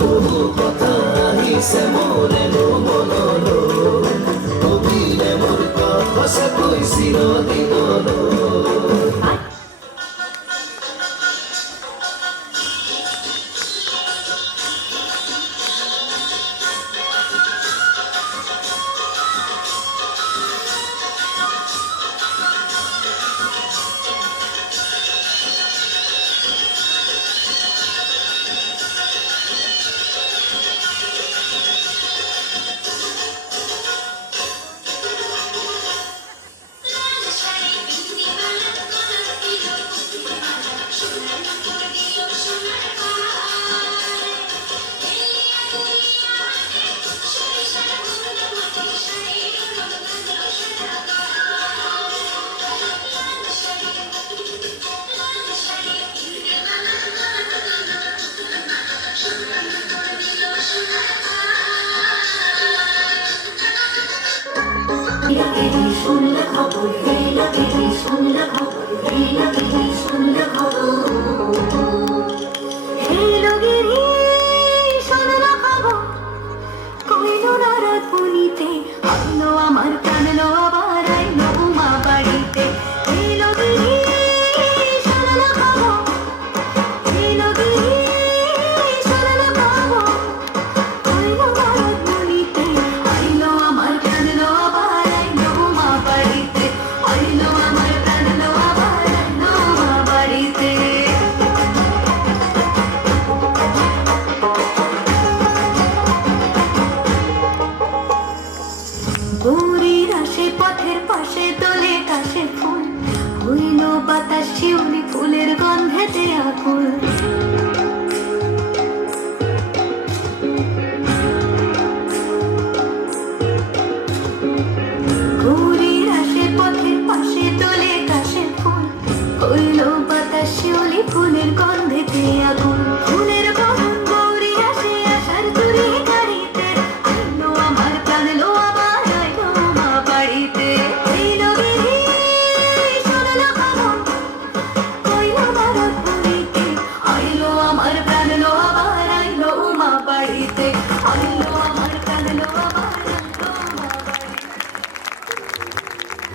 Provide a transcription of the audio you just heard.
বহু কথা আহিছে মোৰেনো মনলৈ, কবিৰে মোৰ সঁচাকৈ চিৰদিনলৈ। শিউলি ফুলের গন্ধেতে আকুল, ঘুরির আসে পথের পাশে তোলে কাশের ফুল, হইল বাতাস শিউলি ফুলের গন্ধেতে আকুল। ফুলের গন্ধ গৌরী আসে আসার তুরি গাড়িতে, আইলো আমার প্রাণ লো আবার আইলো মা বাড়িতে। আমার প্রাণ লো